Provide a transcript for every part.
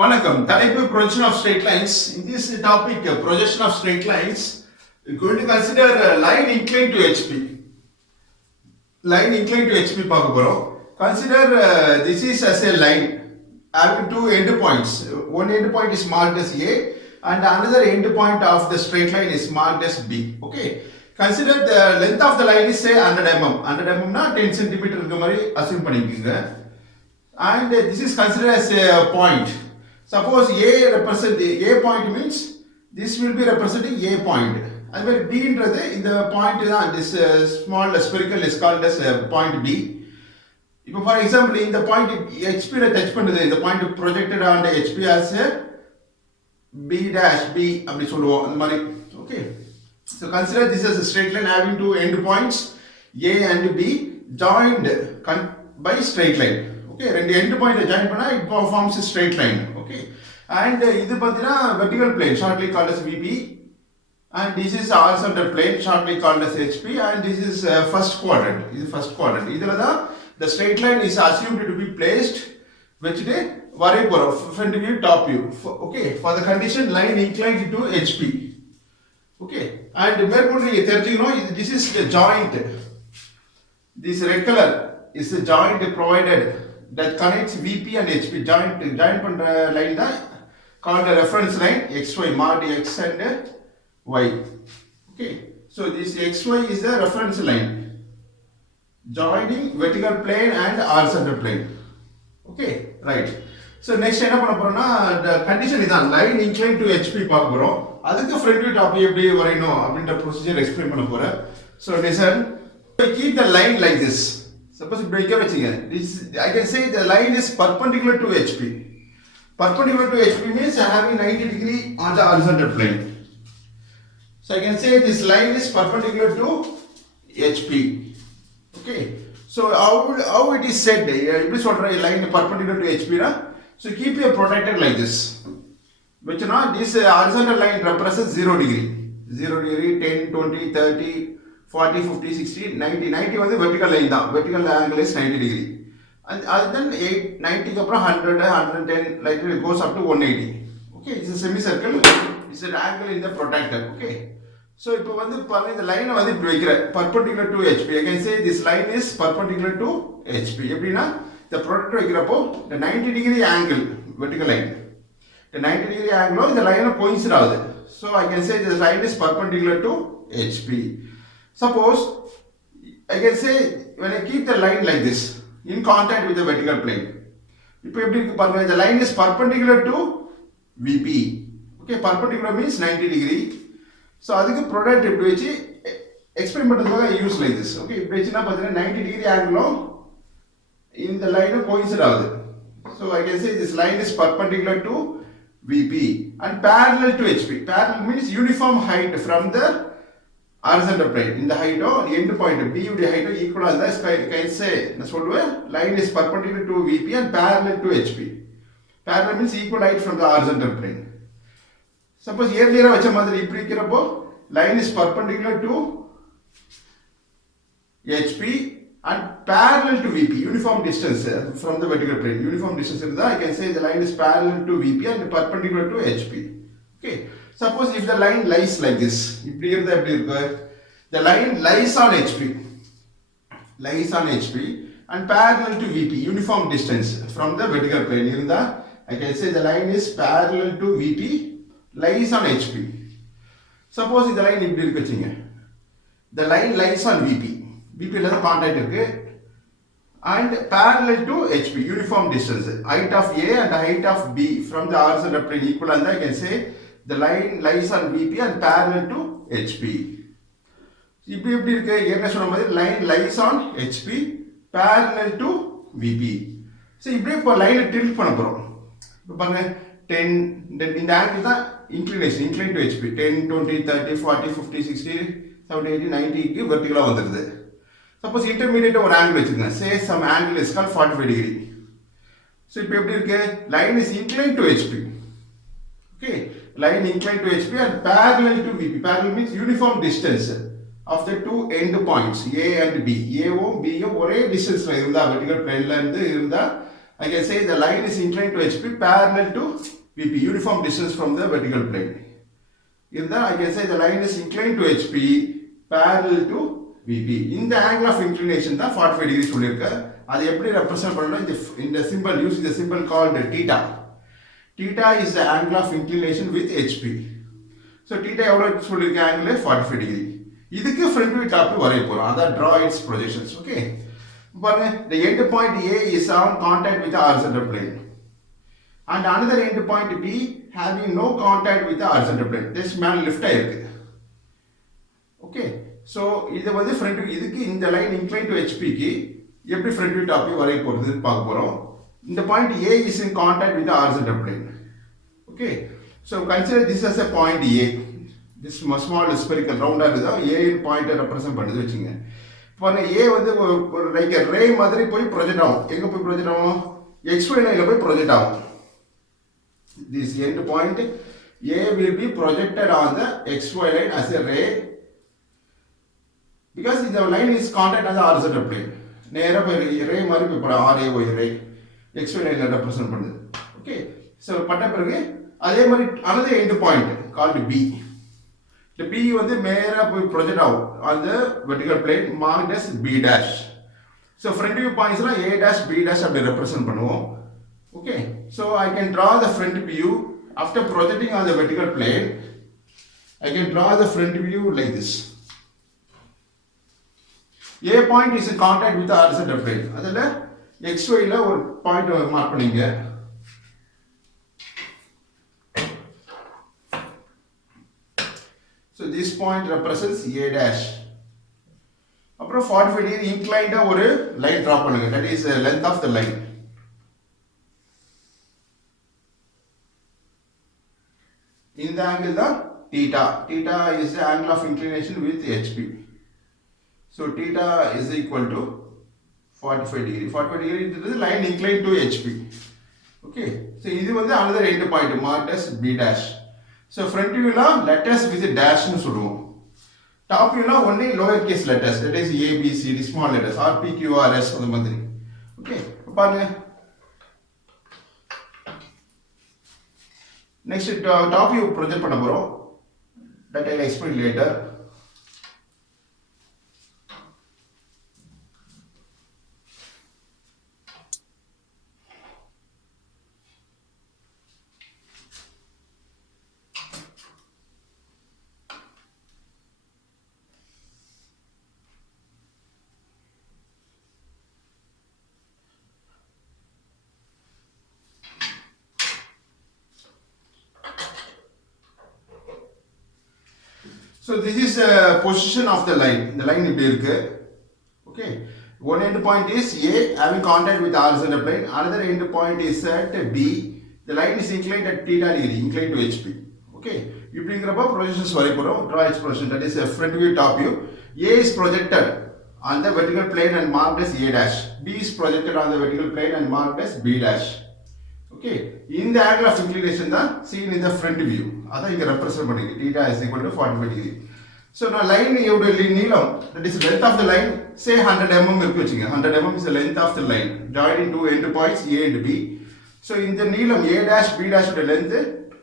வணக்கம். தலைப்பு projection of straight lines. In this topic, projection of straight lines, we're going to consider line inclined to HP. Line inclined to HP பார்க்க போறோம். Consider this is as a line having two end points. One end point is marked as A and another end point of the straight line is marked as B. Okay. Consider the length of the line is say 100 mm. 100 mm na 10 cm இருக்க மாதிரி assume பண்ணிக்கங்க. And this is considered as a point. Suppose A represent A point means this will be representing A point. And where B என்றது இந்த point தான் this small spherical is called as point B. இப்போ for example இந்த point HP ல touch பண்ணுது இந்த point projected on the HP as a B dash B அப்படி சொல்லுவோம் அந்த மாதிரி. Okay. So consider this as a straight line having two end points A and B joined by straight line. Okay, ரெண்டு end point join பண்ணா it forms a straight line. Okay, and இது பார்த்தீங்கன்னா vertical plane shortly called as VP, and this is horizontal plane shortly called as HP, and this is first quadrant. This is first quadrant. இதுல தான் the straight line is assumed to be placed which day வரைய போறோம் front view top view. Okay, for the condition line inclined to HP. Okay, and மேற்கொண்டு நீங்க தெரிஞ்சுக்கணும் this is the joint. This red color is the joint provided that connects VP and HP. Joint பண்ற line தான் called a reference line XY marked X and Y. Okay, so this XY is the reference line joining vertical plane and horizontal plane. Okay, right. So next என்ன பண்ண போறோம்னா the condition இதான் line inclined to HP பார்க்க போறோம். அதுக்கு front view top view எப்படி வரையணும் அப்படின்ற procedure explain பண்ண போறேன். So listen, keep the line like this. Suppose இப்படி வைக்க வச்சீங்க this I can say the line is perpendicular to HP. Perpendicular to HP means having 90 degree on the horizontal plane. So I can say this line is perpendicular to HP. Okay, so how it is said எப்படி சொல்ற line perpendicular to HP na, so keep your protractor like this which na this horizontal line represents 0 degree 10 20 30 40 50 60 90 90 வந்து vertical line தான் vertical angle is 90 degree and then 90 க்கு அப்புறம் 100 110 like it goes up to 180. Okay, it's a semicircle, it's an angle in the protractor. Okay, so இப்போ வந்து பாருங்க இந்த லைனை வந்து இப்படி வைக்கிறேன் perpendicular to HP. I can say this line is perpendicular to HP. எப்படின்னா இந்த protractor வைக்கிறப்போ the 90 degree angle vertical line the 90 degree angle இந்த லைனை coincide ஆகுது. So I can say this line is perpendicular to HP. Suppose I can say when I keep the line like this in contact with the vertical plane, இப்போ எப்படி இருக்கு பாருங்க the line is perpendicular to VP. Okay, perpendicular means 90 degree. So அதுக்கு protractor இப்படி வச்சு explain பண்றதுக்காக I use like this. Okay, இப்படி வச்சுனா பாத்தீங்கன்னா 90 degree angle இந்த லைன் coincide ஆகுது. So I can say this line is perpendicular to VP and parallel to HP. Parallel means uniform height from the horizontal plane. In the height or end point B உடைய height equal ஆ இருந்தா I can say நான் சொல்லுவேன் line is perpendicular to VP and parallel to HP. Parallel means equal height from the horizontal plane. Suppose earlier வச்ச மாதிரி இப்படி இருக்கிறப்போ line is perpendicular to HP and parallel to VP, uniform distance from the vertical plane. Uniform distance இருந்தா I can say the line is parallel to VP and perpendicular to HP. Okay, suppose if the line lies like this, இப்படி இருந்தா எப்படி இருக்கு the line lies on HP and parallel to VP, uniform distance from the vertical plane இருந்தா I can say the line is parallel to VP, lies on HP. Suppose இந்த line இப்படி இருக்கு வச்சுங்க the line lies on VP ல தான் கான்டாக்ட் இருக்கு and parallel to HP, uniform distance height of A and height of B from the horizontal plane equal and I can say the line lies on VP and parallel to HP. இப்படி எப்படி இருக்கு என்ன சொன்ன மாதிரி line lies on HP parallel to VP. so இப்படி இப்போ லைனை டில்ட் பண்ண போறோம். இப்போ பாருங்க 10 இந்த ஆங்கிள் தான் inclination inclined to HP 10 20 30 40 50 60 70 80 90 க்கு வெர்டிகலா வந்துருது. Suppose intermediate ஒரு angle வச்சுக்கங்க say some angle is called 45 degree. so இப்போ எப்படி இருக்கு line is inclined to HP. Okay, line inclined to HP and parallel to VP. Parallel means uniform distance of the two end points A and B. A வும் B யும் ஒரே டிஸ்டன்ஸ்ல இருந்தா vertical planeல இருந்து இருந்தா I can say the line is inclined to HP parallel to VP, uniform distance from the vertical plane. If that, I can say the line is inclined to HP parallel to VP. In the angle of inclination தான் 45 degree சொல்லியிருக்க. அது எப்படி represent பண்ணணும்? இந்த symbol, using the symbol called theta. Theta is the angle of inclination with HP. So theta எவ்வளவு சொல்லியிருக்க angle 45 degree. இதுக்கு front view top view வரைய போறோம். அதான் draw its projections. Okay. பாருங்க, the end point A is on contact with the horizontal plane. And another end point B having no contact with the horizontal plane. This மேல lift ஆயிருக்கு. Okay. So இது வந்து front view. இதுக்கு இந்த line inclined to HP க்கு எப்படி front view top view வரைய போறதுன்னு பார்க்க போறோம். இந்த point A is in contact with the horizontal plane. Okay. So consider this as a point A. This small spherical round இருக்குதா A in point represent பண்ணுது வெச்சுங்க. பாருங்க A வந்து ஒரு லைக் ரே மாதிரி போய் ப்ரொஜெக்ட் ஆகும். எங்க போய் ப்ரொஜெக்ட் ஆகும்? XY லைன்ல போய் ப்ரொஜெக்ட் ஆகும். This end point A will be projected on the XY line as a ray because the line is contact on the horizontal plane. நேரா போய் ரே மாதிரி போய் பட RAY ray XY லைன்ல ரெப்ரசன்ட் பண்ணுது. ஓகே. சோ பட்ட பிறகு அதே மாதிரி another end point called B. The B வந்து நேரா போய் ப்ரொஜெக்ட் ஆகும் on the vertical plane marked as B dash. So front view pointsல A dash B dash அப்படி ரெப்ரசன்ட் பண்ணுவோம். Okay. So I can draw the front view after projecting on the vertical plane. I can draw the front view like this. A point is in contact with the horizontal plane. அதல XY ல ஒரு point mark பண்ணீங்க. So this point represents A dash. அப்புறம் 45 degree inclined ஒரு line draw பண்ணுங்க. That is the length of the line. இந்த angle தான் theta. Theta is the angle of inclination with HP. So theta is equal to 45 degree. 45 degree is the line inclined to HP. Okay. So இது வந்து another end point marked as B dash. So front view la letters with dash னு சொல்லுவோம். Top view la only lower case letters, that is A B C D small letters R P Q R S அந்த மாதிரி. Okay. பாருங்க. Next top view project பண்ண போறோம். That I will explain later. So this is the position of the line. The line இப்படி இருக்கு. Okay. One end point is A having contact with the horizontal plane. Another end point is at B. The line is inclined at theta degree, inclined to HP. Okay. இப்படிங்கிறப்ப projections வரைய போறோம். Draw its projection. That is a front view, top view. A is projected on the vertical plane and marked as A dash. B is projected on the vertical plane and marked as B dash. Okay. In the angle of inclination தான் seen in the front view. அதான் இங்க ரெப்ரசன்ட் பண்ணிருக்கு. theta is equal to 45 degree. So now line யோட நீளம், that is length of the line, say 100 mm இருக்கு வெச்சுங்க. 100 mm is the length of the line joining two end points A and B. So இந்த நீளம் A dash B dash ஓட length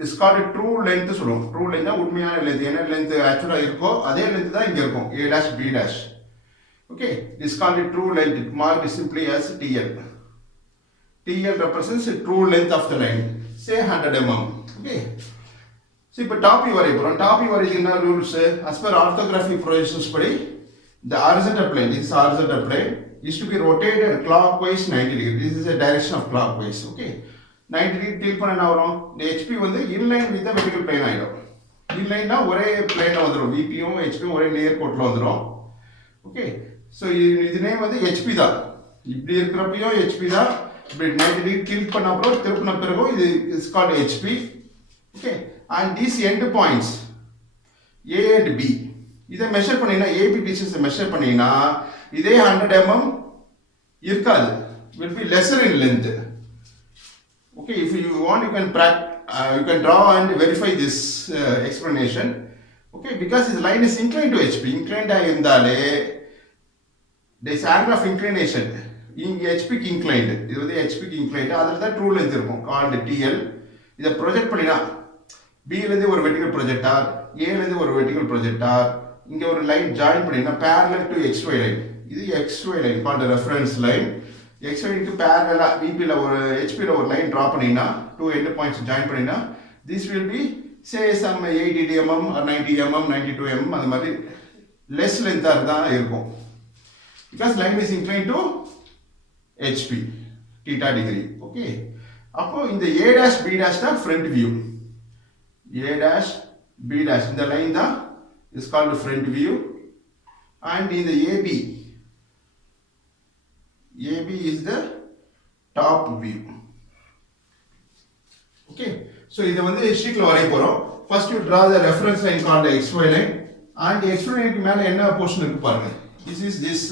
is called true length சொல்லுவோம். True length தான் உண்மையான length. என்ன length actually இருக்கோ அதே length தான் இங்க இருக்கும். A dash B dash. Okay, this is called true length. Marked simply as TL. TL represents the true length of the line. Say 100 mm. Okay. So இப்போ டாப் வியூ வரைய போறோம். டாப் வியூ வரைய என்ன rules? As per orthographic projections படி the horizontal plane, this horizontal plane is to be rotated clockwise 90 degree. This is the direction of clockwise. Okay. 90 degree tilt பண்ண என்ன வரும்? இந்த HP வந்து inline with the vertical plane ஆயிடும். inlineனா ஒரே பிளேன்ல வந்துரும். VP யும் HP யும் ஒரே நேர் கோட்ல வந்துரும். Okay. So இது நேம் வந்து HP தான். இப்படி இருக்கிறப்பயும் HP தான். இப்படி 90 degree tilt பண்ண அப்புறம் திருப்பின பிறகு இது is called HP. Okay. And these end points A and B இதை மெஷர் பண்ணீங்கன்னா AB டிஸ்டன்ஸ் மெஷர் பண்ணீங்கன்னா இதே 100 mm இருக்காது, will be lesser in length. Okay, if you want you can draw and verify this explanation. Okay, because this line is inclined to HP, inclined ஆ இருந்தாலே this angle of inclination ஹெச்பிக்கு inclined, இது வந்து ஹெச்பிக்கு inclined, அதில் தான் true length இருக்கும் called TL. இதை project பண்ணினா பிலேருந்து ஒரு வெர்டிகல் ப்ரொஜெக்டார், ஏலேருந்து ஒரு வெர்டிகல் ப்ரொஜெக்டார், இங்கே ஒரு லைன் ஜாயின் பண்ணினா பேரலல் டு எக்ஸ்ஒய் லைன், இது XY line called reference line. எக்ஸ்ஒய்க்கு பேரலாக விபியில் ஒரு ஹெச்பியில் ஒரு லைன் ட்ரா பண்ணினா 2 எண்ட் பாயிண்ட்ஸ் ஜாயின் பண்ணினா this will be say some 80 mm or 90 mm 92 mm அந்த மாதிரி லெஸ் லென்த்தாக தான் இருக்கும். Because line is incline to HP theta degree. Okay, அப்போ இந்த ஏ டேஷ் பி டேஷ் தான் front view. A dash B dash இந்த லைன் தான் is called front view. And இந்த AB, AB is the top view. Okay, so இதை வந்து ஷீட்டில் வரைய போகிறோம். First you draw the reference line called XY line. And XY லைனுக்கு மேலே என்ன போர்ஷன் இருக்கு பாருங்க. This is this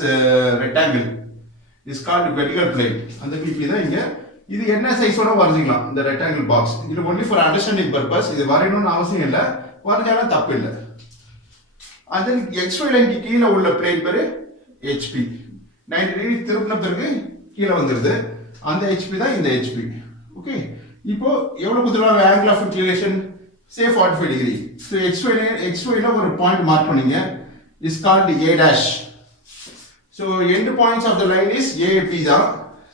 rectangle is called vertical plane. அந்த பிபி தான் இங்கே. இது என்ன சைஸோட வரைஞ்சிக்கலாம் இந்த ரெக்டாங்கிள் பாக்ஸ். இது ஒன்லி ஃபார் அண்டர்ஸ்டாண்டிங் பர்பஸ். இது வரையணும்னு அவசியம் இல்லை, வரைஞ்சாலும் தப்பு இல்லை. அது எக்ஸ்ஒய் லைனுக்கு கீழே உள்ள பிளேன் பேர் ஹெச்பி. 90 டிகிரி திருப்பின பிறகு கீழே வந்துடுது. அந்த ஹெச்பி தான் இந்த ஹெச்பி. ஓகே, இப்போ எவ்வளோ கொடுத்துருவாங்க angle of inclination? Say 45 degree. So எக்ஸ்ஒய்ல ஒரு பாயிண்ட் மார்க் பண்ணீங்க, is called A dash. So end points of the line is AB தான்.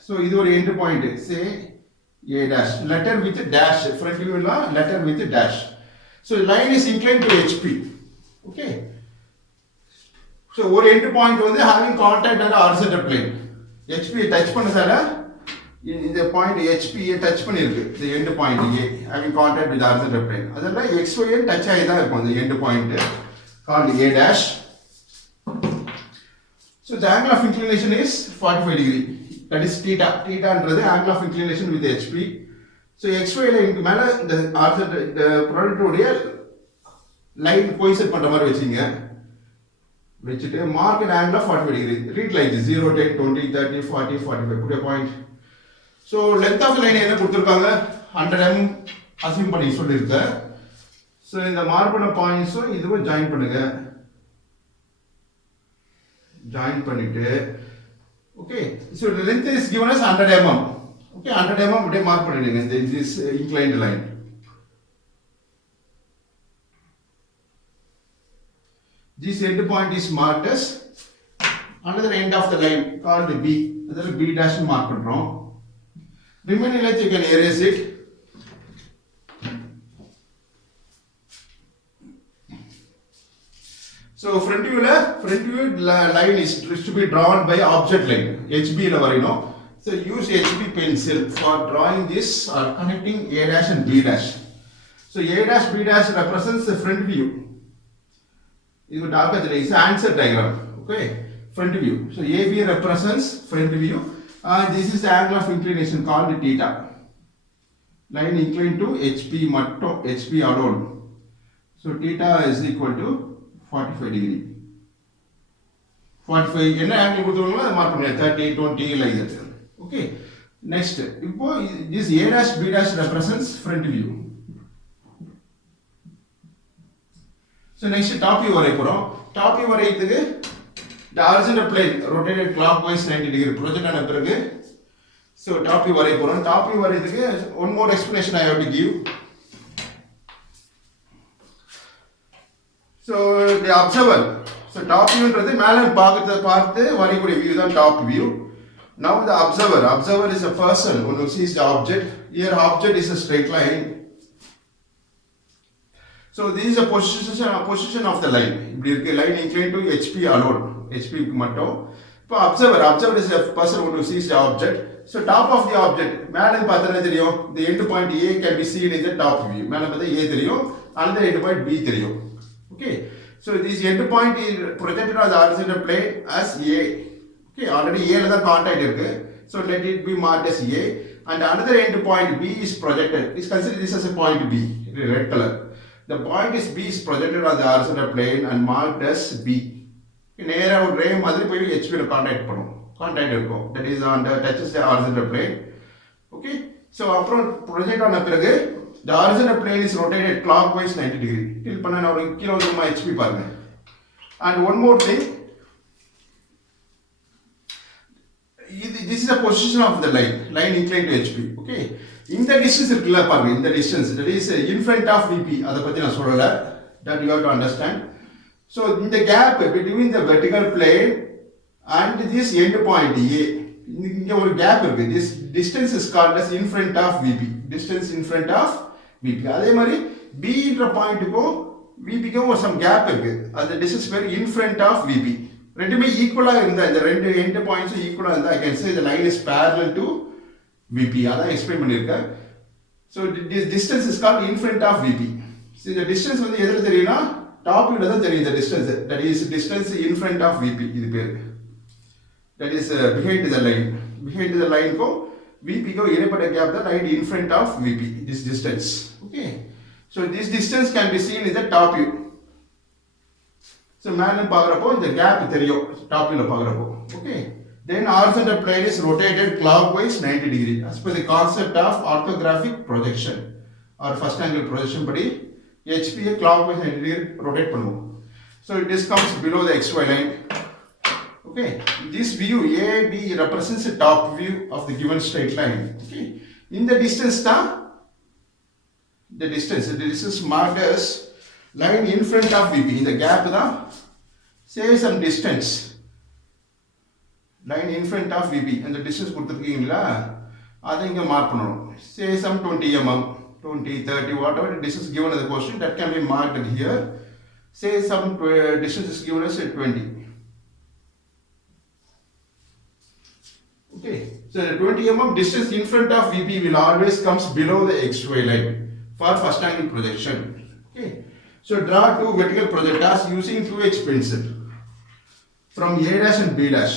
ஸோ இது ஒரு end point, say A dash, letter with dash, front வியூல letter with dash. So line is incline to HP. Okay, so ஒரு end point வந்து having contact at horizontal plane. HP touch பண்ணதால இந்த point ஹெச்பியை touch பண்ணியிருக்கு. இந்த end point A having contact with horizontal plane. அதெல்லாம் XY touch ஆகி தான் இருக்கும் அந்த end point called A dash. So the angle of inclination is 45 degree. That is theta. தீட்டான்றது angle of inclination with HP. So XY லைனுக்கு மேலே இந்த ஹாரிசான்டல் இந்த ப்ராடக்டோடைய லைன் கோயின்சைட் பண்ணுற மாதிரி வச்சுங்க. வச்சுட்டு mark an angle of 45 degree. Read like this: 0, 10, 20, 30, 40, 45. Put a point. So length of the line என்ன கொடுத்திருக்காங்க? 100 mm அசியூம் பண்ணி சொல்லிருக்கேன். ஸோ இந்த மார்க் பண்ண பாயிண்ட்ஸும் இதுவும் ஜாயின் பண்ணுங்க. ஜாயின் பண்ணிட்டு okay, so length is given as 100 mm. Okay, 100 mm அப்படியே மார்க் பண்ணிடுங்க இந்த this inclined line. This end point is marked as another end of the line called B. That is B dash mark பண்றோம். Remaining length you can erase it. So front view line is to be drawn by object line. HB ல வரையணும். So use HB pencil for drawing this or connecting A dash and B dash. So A dash B dash represents the front view. This is darker than it's answer diagram. Okay, front view. So AB represents front view. This is the angle of inclination called theta. Line inclined to HP matto, HP alone. So theta is equal to 45 degree. 45 என்ன angle கொடுத்துருவாங்களோ அதை மார்க் பண்ணுங்க. 30, 20 like that. Okay. Next, இப்போ this A dash B dash represents front view. So next top view வரைய போறோம். Top view வரையறதுக்கு the horizontal plane rotated clockwise 90 degree project ஆன பிறகு so top view வரைய போறோம். Top view வரையறதுக்கு one more explanation I have to give. So the observer, so top view ன்றது மேலே பார்த்து வரையக்கூடிய view தான் top view. Now the observer is a person who sees the object. Here object is a straight line. So this is a position of the line. இப்படி இருக்கு line inclined to HP alone. HP க்கு மட்டும். இப்போ observer is a person who sees the object. So top of the object மேலே பார்த்தா தெரியும். The end point A can be seen in the top view. மேலே பார்த்தா A தெரியும், another end point B தெரியும். Okay. So this end point is projected on the horizontal plane as A. Okay, already A ல தான் contact இருக்கு. So let it be marked as A. And another end point B is projected. Please consider this as a point B, red color. The point is B is projected on the horizontal plane and marked as B. நேரா ஒரு ரே மாதிரி போய் HP ல கான்டாக்ட் இருக்கும். That is on the touches the horizontal plane. Okay. So அப்புறம் ப்ரொஜெக்ட் ஆன பிறகு the horizontal plane is rotated clockwise 90 degree. டில் பண்ண நான் ஒரு கீழ வந்து HP பாருங்க. And one more thing, this is the position of the line inclined to HP. Okay, in the distance இருக்குல்ல பாருங்க, இந்த distance that is in front of VP, அத பத்தி நான் சொல்லல, that you have to understand. So in the gap between the vertical plane and this end point A, இங்க ஒரு gap இருக்கு. This distance is called as in front of VP, distance in front of VP. அதே மாதிரி B என்ற பாயிண்ட்டுக்கும் VPக்கும் ஒரு some gap இருக்கு, அந்த distance பேர் in front of VP. ரெண்டுமே ஈக்குவலா இருந்தா, இந்த ரெண்டு எண்ட் பாயிண்ட்ஸும் ஈக்குவலா இருந்தா, I can say the line is parallel to VP. அதான் எக்ஸ்பிளைன் பண்ணியிருக்கேன். So this distance is called in front of VP. See the distance வந்து எதுல தெரியும்னா டாப் வியூல தான் தெரியும் இந்த distance. That is distance in front of VP. இது பேர். That is behind the line. Behind the line को VP को இடைப்பட்ட gap தான் right in front of VP. This distance. Okay. So this distance can be seen in the top view. So மேல பார்க்கறப்போ இந்த gap தெரியும் டாப் வியூல பார்க்கறப்போ. Okay. Then horizontal plane is rotated clockwise 90 degree as per the concept of orthographic projection or first angle projection படி HP clockwise 90 degree rotate பண்ணுவோம். So this comes below the XY line. Okay, this view AB represents the top view of the given straight line. Okay, in the distance the distance marked as line in front of VP. In the gap say some distance, line in front of VP, and the distance கொடுத்திருக்கீங்களா அதை இங்க மார்க் பண்ணணும். Say some 20 mm, 20, 30, whatever the distance given as the question, that can be marked here. Say some distance is given as 20. Okay, so the 20 mm distance in front of VP will always comes below the XY line for first angle projection. Okay, so draw two vertical projectors using 2H pencil from A dash and B dash.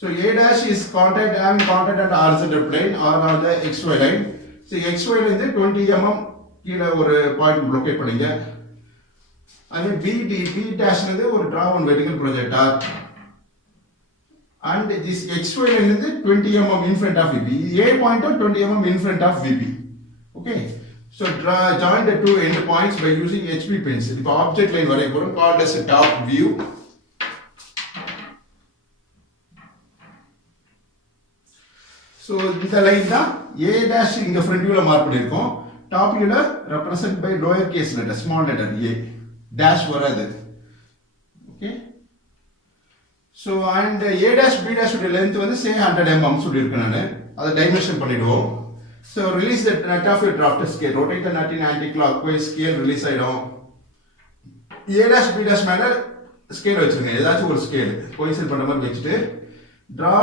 So A dash is contact and contact at horizontal plane or on the XY line. So XY line is 20 mm கீழ ஒரு point locate பண்ணுங்க. and B dash is ஒரு draw one vertical projector. And this XY line is 20 mm in front of VP. A point of 20 mm in front of VP. Okay. So join the two end points by using HB pencil. இப்போ object line வரைய போறோம், called as a top view. So இந்த line தான் A dash இங்க front viewல மார்க் பண்ணிருக்கோம். Top viewல represent by lower case letter, small letter A. Dash வராது. Okay. So and A dash B dash உடைய length வந்து say 100 mm சொல்லிருக்கேன் நானு. அதை டைமென்ஷன் பண்ணிடுவோம். So release the nut of your drafter scale. Rotate the nut in anti-clockwise, scale release ஆயிடும். A dash B dash மேல ஸ்கேல் வச்சிருங்க. ஏதாச்சும் ஒரு ஸ்கேல் கோயின்சைட் பண்ற மாதிரி வச்சிட்டு draw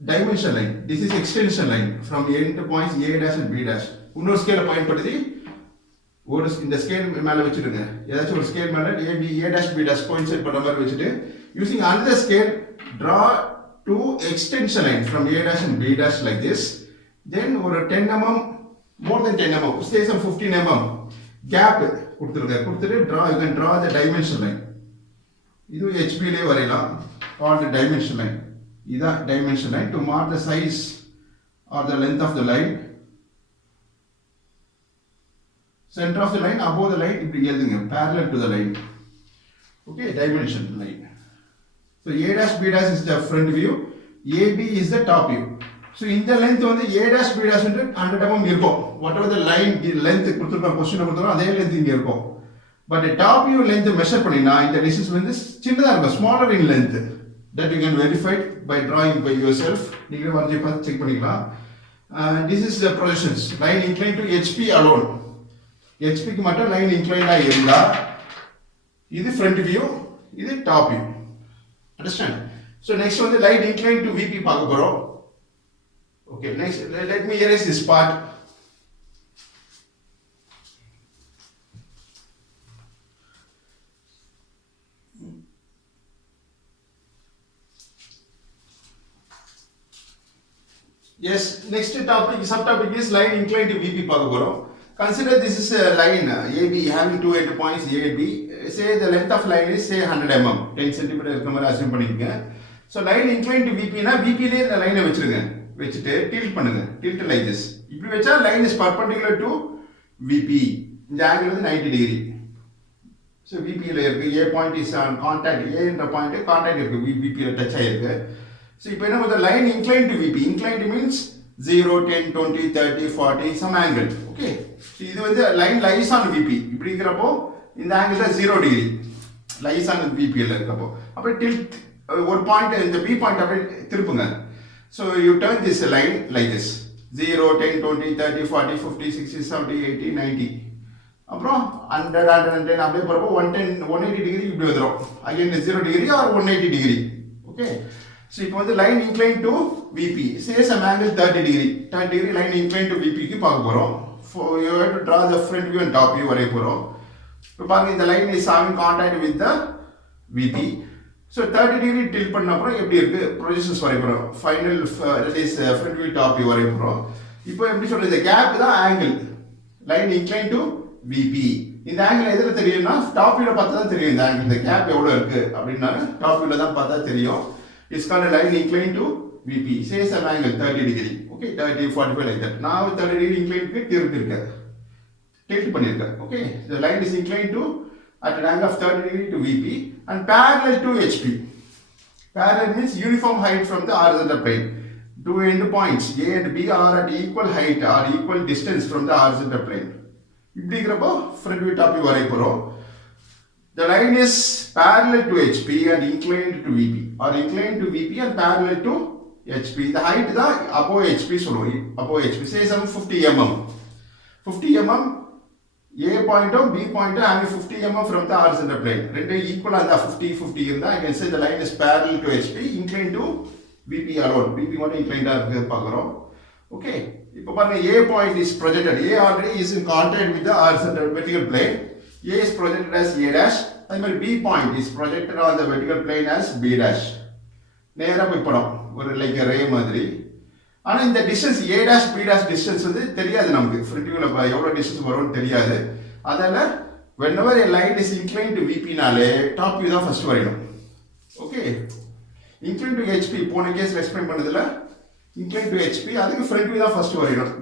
dimension line. This is extension line from end points A dash and B dash. இன்னொரு ஸ்கேலை பயன்படுத்தி ஒரு இந்த ஸ்கேல் மேல வச்சிடுங்க. ஏதாச்சும் ஒரு ஸ்கேல் மேல A dash B dash coincide பண்ற மாதிரி வச்சிட்டு using another scale draw two extension line from A dash and B dash like this. Then ஒரு 10 mm, more than 10 mm, say some 15 mm gap கொடுத்துருங்க. கொடுத்துட்டு you can draw the dimension line. இது HB லே வரையலாம், called the dimension line. இதான் dimension line to mark the size or the length of the line. Center of the line, above the line, இப்படி எழுதுங்க, parallel to the line. Okay, dimension line. So A dash B dash is the front view, AB is the top view. So இந்த length வந்து A dash B dash வந்து 100 mm இருக்கும். Whatever the line length கொடுத்திருக்க question கொடுத்திருக்கோம் அதே length இங்க இருக்கும். But the top view length measure பண்ணினா இந்த distance வந்து சின்னதா இருக்கும், smaller in length. That you can verify by drawing by yourself. நீங்களே வரைஞ்சு பார்த்து செக் பண்ணிக்கலாம். This is the projections. Line inclined to HP alone. HP க்கு மட்டும் line inclined ஆ இருந்தா இது front view, இது top view. Understand? So next one, the line inclined to VP பார்க்க போறோம். Okay, next let me erase this part. Yes, next topic, subtopic is line inclined to VP பார்க்க போறோம். Consider this is a line AB having two end points AB. Say the length of line is say 100 mm, 10 cm இருக்கிற மாதிரி அஸ்யூம் பண்ணிக்கங்க. So line inclined to VP னா VP லே இந்த லைனை வெச்சிருங்க. வெச்சிட்டு tilt பண்ணுங்க. Tilt like this. இப்படி வெச்சா line is perpendicular to VP. இந்த angle வந்து 90 degree. ஸோ விபியில் இருக்குது. A point is on contact, ஏன்ற பாயிண்ட் கான்டாக்ட் இருக்குது, விபியில் டச் ஆகிருக்கு. ஸோ இப்போ என்ன பண்ணுறது, line incline to VP. Incline means 0, 10, 20, 30, 40 some angle. Okay, இது வந்து லைன் லைஸ் ஆன் விபி. இப்படிங்கிறப்போ இந்த ஆங்கிள் தான் 0 டிகிரி லைஸ் ஆன் விபியில் இருக்கப்போ. அப்படியே டில்ட் ஒரு பாயிண்ட், இந்த பி பாயிண்ட் அப்படியே திருப்புங்க. So you turn this line like this 0, 10, 20, 30, 40, 50, 60, 70, 80, 90. அப்புறம் 100, 110 அப்படியே போகிறப்போ 180 டிகிரி இப்படி வந்துடும். Again 0 degree or 180 degree. Okay, so இப்போ வந்து line incline to VP says um angle 30 degree. 30 degree line incline to விபிக்கு பார்க்க போகிறோம். You have to draw the front view and top view வரைய போகிறோம். இப்போ பாருங்க, இந்த line is having contact with the VP. So 30 degree till பண்ண அப்புறம் எப்படி இருக்கு ப்ரொஜெக்ஷன்ஸ் வரைய போகிறோம். Final that is front view top view வரைய போகிறோம். இப்போ எப்படி சொல்றது, இந்த கேப் தான் angle line incline to VP. இந்த ஆங்கிள் எதில் தெரியும்னா டாப் வியூல பார்த்தா தான் தெரியும். இந்த ஆங்கிள், இந்த கேப் எவ்வளோ இருக்கு அப்படின்னா டாப் வியூல தான் பார்த்தா தெரியும். It's called line incline to VP says an angle 30 degree. Okay, 30, 45 like that. நான் 30 டிகிரி இன்க்ளைனுக்கு திருப்பியிருக்கேன், tilt பண்ணியிருக்கேன். Okay, the line is inclined to at an angle of 30 degree to VP and parallel to HP. Parallel means uniform height from the horizontal plane. Two end points A and B are at equal height or equal distance from the horizontal plane. இப்படிங்கிறப்போ front view top view வரைய போகிறோம். The line is parallel to HP and inclined to VP or inclined to VP and parallel to HP. The height தான் above HP சொல்லுவோம். above HP say some 50 mm. 50 mm A point or B point having 50 mm from the horizontal plane. ரெண்டு ஈக்குவலா இருந்தா 50 50 இருந்தா I can say the line is parallel to HP, inclined to VP alone. VP மட்டும் inclined இருக்கு பார்க்கறோம். ஓகே, இப்போ பாருங்க, A point is projected. A already is in contact with the horizontal vertical plane. A is projected as A dash. அதே மாதிரி B point is projected on the vertical plane as B dash. நேரா போய் படம் ஒரு லைக் ரே மாதிரி. ஆனா இந்த distance A dash B dash distance வந்து தெரியாது நமக்கு. ஃப்ரண்ட் வியூல எவ்வளவு டிஸ்டன்ஸ் வரும்னு தெரியாது. அதனால whenever a line is inclined to VP நாலே டாப் வியூ தான் ஃபர்ஸ்ட் வரையணும். ஓகே, inclined to HP போன கேஸ்ல எக்ஸ்பிளைன் பண்ணதுல inclined to HP அதுக்கு ஃப்ரண்ட் வியூ தான் ஃபர்ஸ்ட் வரையணும்.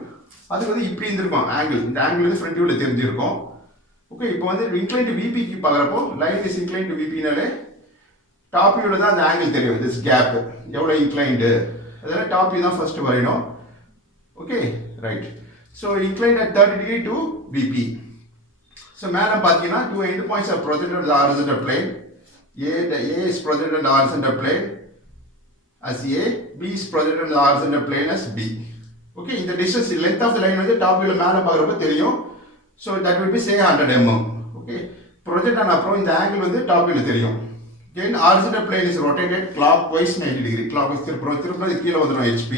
அது வந்து இப்படி இருந்திருக்கும் ஆங்கிள். இந்த ஆங்கிள் வந்து ஃப்ரண்ட் வியூல தெரிஞ்சிருக்கும். ஓகே, இப்போ வந்து inclined to VP க்கு பார்க்கறப்போ line is inclined to VP நாலே டாப் வியூல தான் அந்த ஆங்கிள் தெரியும். this கேப் எவ்வளவு inclined, அதனால டாப் வியூ தான் ஃபர்ஸ்ட் வரையணும். Okay, right. So inclined at 30 degree to VP. So மேலே பார்த்தீங்கன்னா two end points are projected on the horizontal plane. A is projected on the horizontal plane as A, B is projected on the horizontal plane as B. ஓகே, இந்த distance length of the line வந்து top வியூல மேலே பார்க்குறப்ப தெரியும். So that will be say 100 mm. ஓகே, project ஆன அப்புறம் இந்த ஆங்கிள் வந்து டாப் வியூல தெரியும். Then horizontal plane is rotated clockwise 90 degree. Clockwise திருப்பி கீழே வந்துடும் HP.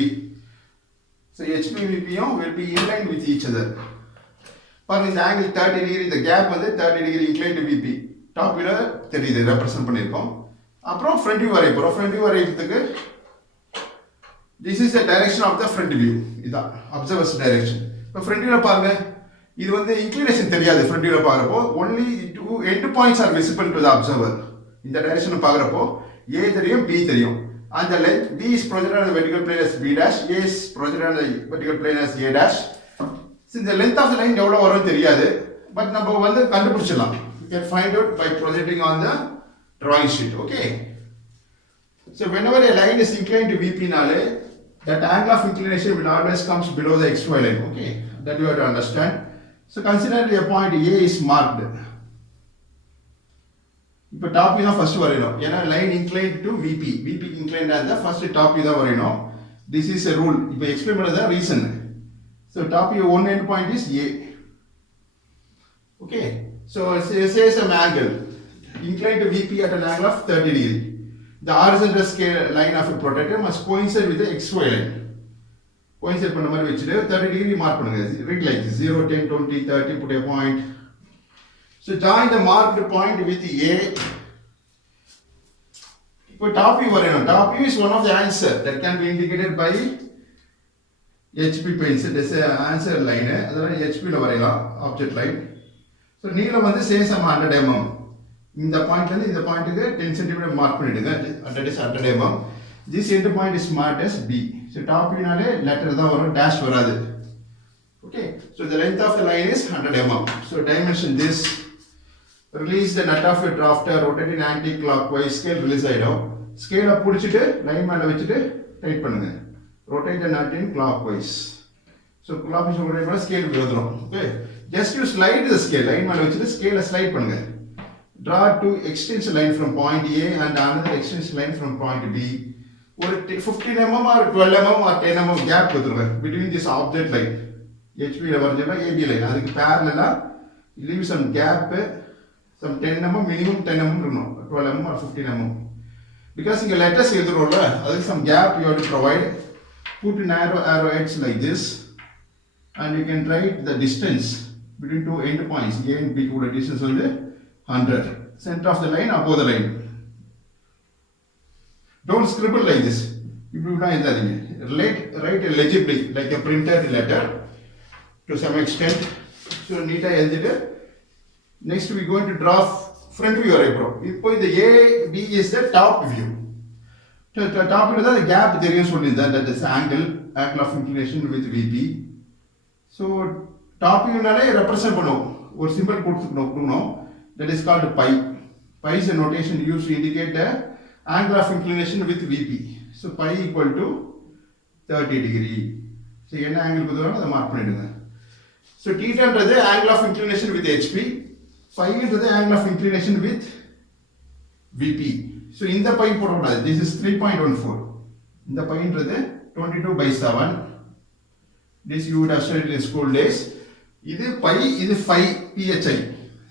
So HP VP will be in line with each other. பாருங்க, இந்த angle 30 degree, இந்த gap வந்து 30 degree inclined to VP. Top view தெரியுது, ரெப்ரசன்ட் பண்ணிருக்கோம். அப்புறம் front view வரைய போறோம். front view வரையறதுக்கு this is the direction of the front view. இதான் observer's direction. இப்போ front viewல பாருங்க, இது வந்து inclination தெரியாது. front viewல பார்க்கறப்போ only two end points are visible to the observer. இந்த டைரக்ஷன் பார்க்கறப்போ A தெரியும், B தெரியும். And the length B is projected on the vertical plane as B dash, A is projected on the vertical plane as A dash. So இந்த length of the line எவ்வளவு வரும் தெரியாது, பட் நம்ம வந்து கண்டுபிடிச்சிடலாம். You can find out by projecting on the drawing sheet. Okay, so whenever a line is inclined to VP நாலே that angle of inclination will always comes below the XY line. Okay, that you have to understand. So consider a point A is marked. இப்போ top view தான் first வரையணும். ஏன்னா line inclined to VP, VP இன்க்ளைன்ட் ஆகுது, first top view தான் வரையணும். This is a rule. இப்போ explain பண்ணது reason. So top view one end point is A. Okay, so say some angle inclined to VP at an angle of 30 degree. The horizontal scale line of a protractor must coincide with the XY line. Coincide பண்ண மாதிரி வச்சுட்டு 30 degree mark பண்ணுங்க. Read like 0, 10, 20, 30, put a point. So join the marked point with A. இப்போ top view வரையணும். Top view is one of the answer that can be indicated by HP pencil. This is answer line. அதனால HP ல வரையலாம் object line. So நீளம் வந்து say some 100 mm. இந்த பாயிண்ட்ல இருந்து இந்த பாயிண்ட்டுக்கு 10 cm மார்க் பண்ணிடுங்க. that is 100 mm. This end point is marked as B. So top view நாலே லெட்டர் தான் வரும், dash வராது. Okay, so the length of the line is 100 mm. So dimension this release the nut of your drafter, rotate it anti-clockwise, scale release ஆயிடும். Scale புடிச்சிட்டு லைன் மேல வச்சிட்டு டைட் பண்ணுங்க. Rotate the nut in clockwise. So clockwise rotate பண்ணா scale இப்படி வந்துரும். Okay. Just you slide the scale, line மேல வச்சிட்டு scale slide பண்ணுங்க. Draw two extension line from point A and another extension line from point B. ஒரு 15 mm or 12 mm or 10 mm gap கொடுத்துருங்க between this object line. HP ல வரைஞ்சோம்னா AB line. அதுக்கு parallel leave some gap, some 10 mm, minimum 10 mm இருக்கணும். 12 mm or 15 mm. Because இங்க letters எழுதுறோம்ல, அதுக்கு some gap you have to provide. Put narrow arrow edge like this and you can write the distance between two end points. A and B கூட distance வந்து 100. Center of the line above the line. Don't scribble like this. இப்படி விட்டா எழுதாதீங்க. Write legibly like a printed letter to some extent. So neat-ஆ எழுதிட்டு next we going to draw front view வரையறோம். இப்போ இந்த AB is the top view. Top view தான் the gap தெரியும் சொல்லியிருந்தேன். That is angle of inclination with VP. So top view நாலே represent பண்ணுவோம். ஒரு symbol கொடுக்கணும். That is called pi. Pi is a notation used to indicate the angle of inclination with VP. So pi equal to 30 degree. So என்ன angle கொடுத்தாலும் அதை மார்க் பண்ணிடுங்க. So theta என்றது angle of inclination with HP. Pi என்றது angle of inclination with VP. So இந்த pi போடக்கூடாது. This is 3.14. இந்த pi என்றது 22/7. This you would have studied in school days. இது pi, இது phi, PHI.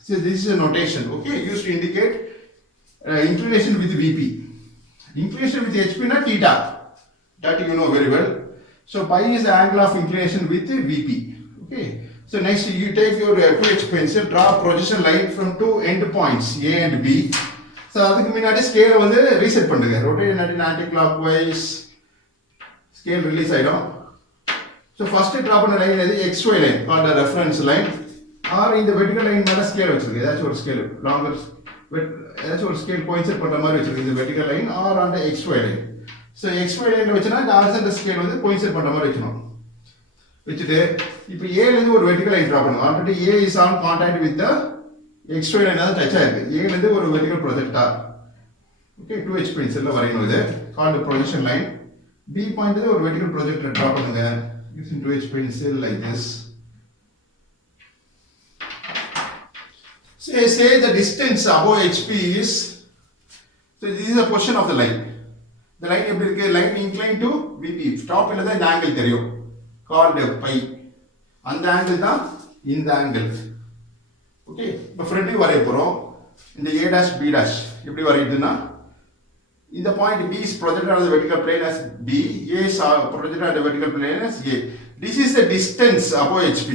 So this is a notation, okay, used to indicate inclination with VP. Inclination with HP na theta. That you know very well. So pi is the angle of inclination with VP. Okay. So next you take your 2H pencil, draw a projection line from two end points A and B. So அதுக்கு முன்னாடி scale வந்து reset பண்ணுங்க. Rotate it anti-clockwise. Scale release ஆயிடும். So first draw பண்ண line எது XY line called a reference line. Or இந்த vertical line மேல scale வச்சிருக்கு. ஏதாச்சும் ஒரு scale longer ஏதாச்சும் ஒரு scale coincide பண்ற மாதிரி வச்சிருக்கு இந்த vertical line or on the XY line. So XY line வச்சனா இந்த horizontal scale வந்து coincide பண்ற மாதிரி வைக்கணும். வச்சிட்டு இப்போ A ல இருந்து ஒரு vertical line draw பண்ணுங்க. Already A is on contact with the XY line அது டச் ஆயிருக்கு. A ல இருந்து ஒரு vertical projector. Okay, 2H pencil ல வரையணும் இது called projection line. B point ஒரு vertical projector draw பண்ணுங்க using 2H pencil like this. Say the distance above HP is, so this is a portion of the line. The line எப்படி இருக்கு? Line inclined to VP. Top ல தான் இந்த angle தெரியும். Called pi. அந்த angle தான் இந்த angle. Okay. இப்போ front view வரைய போறோம். இந்த A dash B dash எப்படி வரையுதுன்னா இந்த point B is projected on the vertical plane as B. A is projected on the vertical plane as A. This is the distance above HP.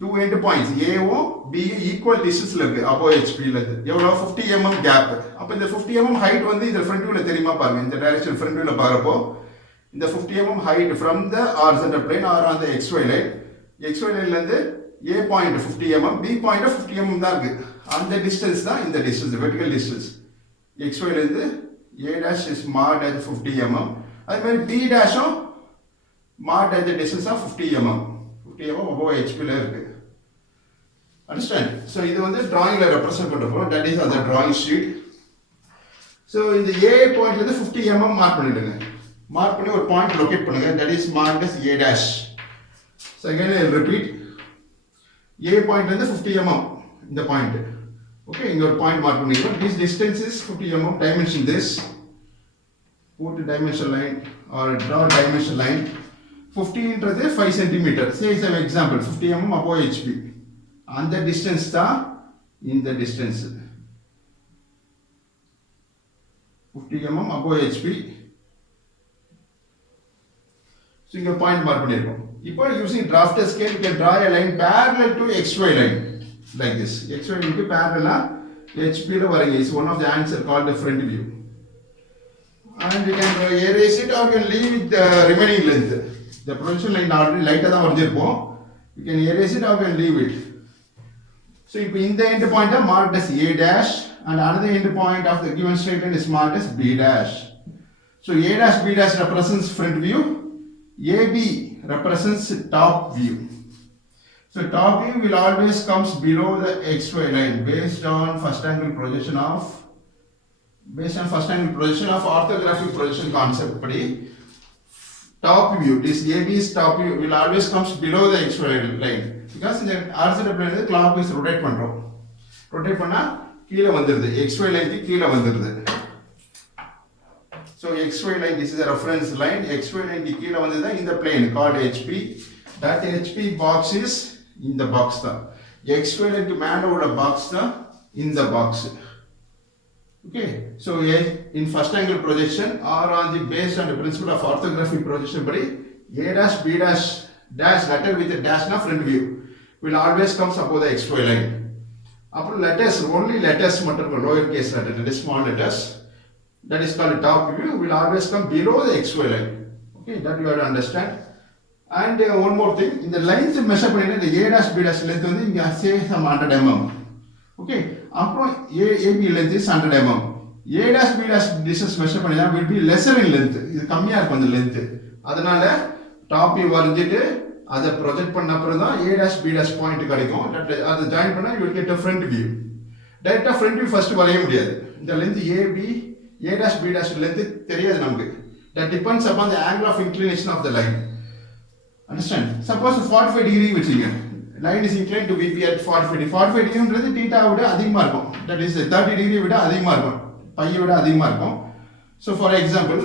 Two end points A O B equal distance ல இருக்கு above HP ல இருக்கு. எவ்வளவு 50 mm gap. அப்ப இந்த 50 mm height வந்து இந்த front view ல தெரியுமா பாருங்க. இந்த direction front view ல பாக்குறப்போ இந்த 50 mm height from the horizontal plane or on the XY line. XY line ல இருந்து A point 50 mm, B point 50 mm தான் இருக்கு. அந்த distance தான் இந்த distance, vertical distance. XY ல இருந்து A dash is marked as 50 mm. அதே மாதிரி B dash marked as the distance of 50 mm. 50 mm above HP ல இருக்கு. Understand? So இது வந்து drawing ல represent பண்றோம். That is on the drawing sheet. So இந்த A point ல இருந்து 50 mm மார்க் பண்ணிடுங்க. மார்க் பண்ணி ஒரு பாயிண்ட் லொகேட் பண்ணுங்க. That is marked as A dash. So again I will repeat. A point ல இருந்து 50 mm இந்த பாயிண்ட். Okay, இங்க ஒரு பாயிண்ட் மார்க் பண்ணிருக்கோம். This distance is 50 mm. Dimension this. Put a dimension line or draw a dimension line. 50 ன்றது 5 cm. Say some example 50 mm above HP. அந்த distance தான் இந்த distance. 50 mm above HP. So இங்க பாயிண்ட் மார்க் பண்ணிருக்கோம். இப்போ using drafter scale you can draw a line parallel to XY line like this. XY line க்கு parallel HP ல வரைங்க. Is one of the answer called the front view. And you can erase it or you can leave it the remaining length. The projection line already light-ஆ தான் வரைஞ்சிருப்போம். You can erase it or you can leave it. So இப்போ இந்த end point marked as A dash and another end point of the given straight line is marked as B dash. So A dash B dash represents front view, AB represents top view. So So top view will always comes below the xy line based on first angle projection of orthographic projection concept படி top view, this AB's top view will always comes below the xy line because இந்த horizontal plane வந்து clockwise rotate பண்றோம். rotate பண்ணா கீழ வந்துருது, xy line க்கு கீழ வந்துருது. So xy line, this is a reference line, xy line க்கு கீழ வந்தது இந்த plane called HP. That HP box is in the box தான். xy line க்கு மேல உள்ள box தான் இந்த box. Okay, so in first angle projection or on the based on the principle of orthographic projection body, a dash b dash dash letter with a dash na front view will always comes above the xy line. Upon letters, only letters matter, lower case letter, that is small letters, that is called top view, will always come below the xy line. Okay, that you have to understand. And one more thing, in the lines measure பண்ணி the a dash b dash length வந்து இங்க say some 100 mm. Okay, அப்புறம் AB length is 100 mm. A dash B dash distance measure பண்ணினா will be lesser in length. இது கம்மியா இருக்கும் அந்த length. அதனால டாப் வியூ வரைஞ்சிட்டு அதை ப்ரொஜெக்ட் பண்ண அப்புறம் தான் A dash B dash point கிடைக்கும். அதை ஜாயின் பண்ணா you will get a front view. டைரக்டா front view ஃபர்ஸ்ட் வரைய முடியாது. இந்த length AB A dash B dash length தெரியாது நமக்கு. That depends upon the angle of inclination of the line. Understand? Suppose 45 degree வச்சீங்க. Line is inclined to VP at 45 degree. 45 degree theta விட அதிகமா இருக்கும். That is 30 degree விட அதிகமா இருக்கும். பை விட அதிகமா இருக்கும். So for example,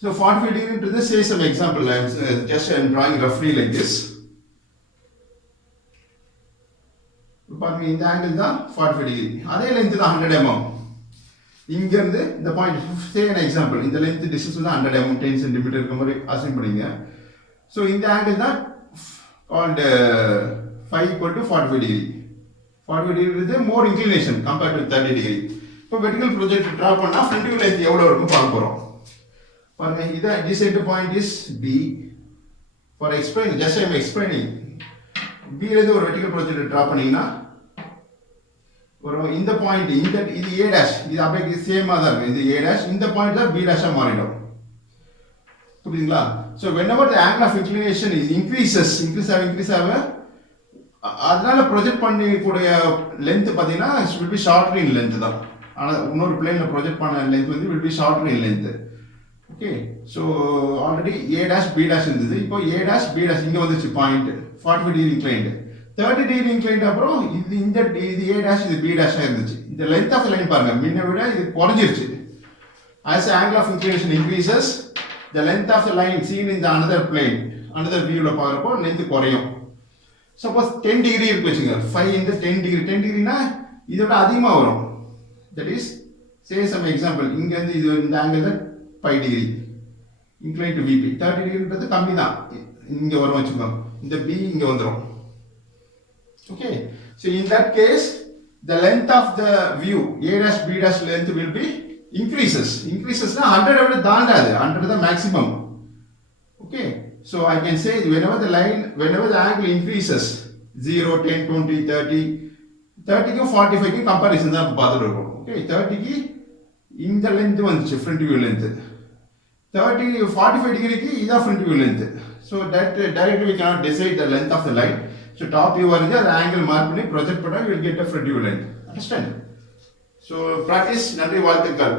so 45 degree say some example. I am just drawing roughly like this. பாருங்க இந்த ஆங்கிள் தான் 45 degree. அதே length தான் 100 mm. இங்க இருந்து இந்த பாயிண்ட் say an example. இந்த length distance வந்து 100 mm 10 cm இருக்க மாதிரி அசைன் பண்ணுங்க. So in the angle that called phi equal to 45 degree. 45 degree is more inclination compared to 30 degree. So vertical project draw பண்ணா front view length எவ்வளவு இருக்கும் பார்க்க போறோம். பாருங்க இத this center point is B. For explain, just I am explaining. B ல இருந்து ஒரு vertical project draw பண்ணீங்கன்னா ஒரு இந்த பாயிண்ட் இந்த இது A dash இது அப்படியே சேமா தான் இருக்கு. இது A dash இந்த பாயிண்ட் தான் B dash ஆ மாறிடும். புரியுதுங்களா? So whenever the angle of inclination is increase ஆக அதனால ப்ரொஜெக்ட் பண்ணக்கூடிய லென்த் பாத்தீங்கன்னா it will be shorter in length தான். ஆனா இன்னொரு பிளேன்ல ப்ரொஜெக்ட் பண்ண லென்த் வந்து will be shorter in length. Okay, so already A dash B dash இருந்தது. இப்போ A dash B dash இங்க வந்துச்சு பாயிண்ட் 45 degree inclined. 30 degree inclined அப்புறம் இது A dash இது B dash இருந்துச்சு. இந்த length of the line பாருங்க முன்ன விட இது குறைஞ்சிருச்சு. As the angle of inclination increases, the length of the line seen in the another plane, another view ல பார்க்கறப்போ length குறையும். Suppose 10 degree இருக்கு வெச்சுங்க. 5 into 10 degree. 10 degree னா இதோட அதிகமா வரும். That is, say some example. இங்க இருந்து இது இந்த angle 5 degree inclined to VP. 30 degree கம்மி தான். இங்க வரும் வெச்சுங்க. இந்த B இங்க வந்துரும். Okay. So in that case, the length of the view, A dash B dash length will be increases na 100 விட தாண்டாது. 100 தான் maximum. Okay, so I can say whenever the angle increases 0 10 20 30 க்கு 45 க்கு கம்பேரிசன் தான் பார்த்துட்டு இருக்கோம். Okay, 30 க்கு இந்த லெந்த் வந்துச்சு front view length. 45 degree க்கு இதா front view length. So that directly we cannot decide the length of the line. So top view வரைஞ்சு அந்த angle மார்க் பண்ணி ப்ரொஜெக்ட் பண்ணா you will get a front view length. Understand? So practice, நன்றி, வாழ்த்துக்கள்.